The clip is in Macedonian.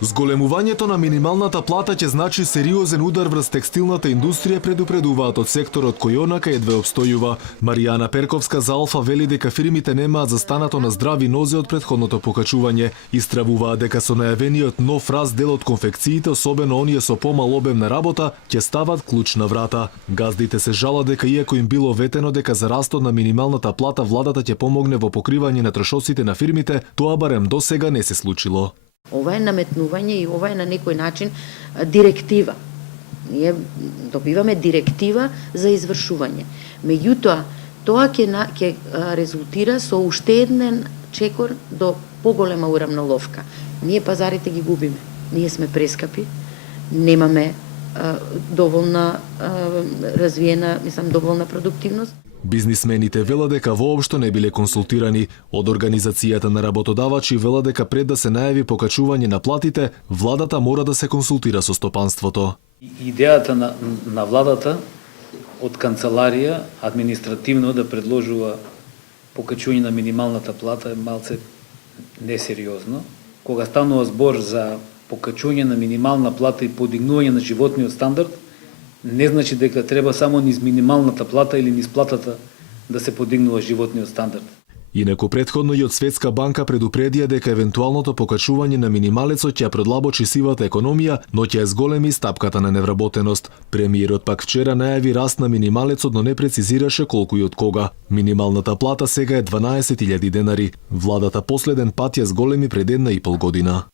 Зголемувањето на минималната плата ќе значи сериозен удар врз текстилната индустрија, предупредуваат од секторот кој онака едве обстојува. Маријана Перковска за Алфа вели дека фирмите немаат застанато на здрави нозе од претходното покачување. Истравуваат дека со најавениот нов раст дел од конфекциите, особено оние со помал обем на работа, ќе стават клуч на врата. Газдите се жалат дека иако им било ветено дека за растот на минималната плата владата ќе помогне во покривање на трошоците на фирмите, тоа барем до сега не се случило. Ова е наметнување и ова е на некој начин директива. Ние добиваме директива за извршување. Меѓутоа, тоа ќе резултира со уште еден чекор до поголема уравноловка. Ние пазарите ги губиме. Ние сме прескапи, немаме доволна развиена, доволна продуктивност. Бизнисмените велат дека воопшто не биле консултирани. Од Организацијата на работодавачи велат дека пред да се најави покачување на платите, владата мора да се консултира со стопанството. Идејата на владата од канцеларија административно да предложува покачување на минималната плата е малце несериозно. Кога станува збор за покачување на минимална плата и подигнување на животниот стандард, не значи дека треба само низ минималната плата или низ платата да се подигнува животниот стандард. Инаку претходно и од Светска банка предупредија дека евентуалното покачување на минималецот ќе продлабочи сивата економија, но ќе зголеми стапката на невработеност. Премиерот пак вчера најави раст на минималецот, но не прецизираше колку и од кога. Минималната плата сега е 12.000 денари. Владата последен пат ја зголеми пред 1,5 година.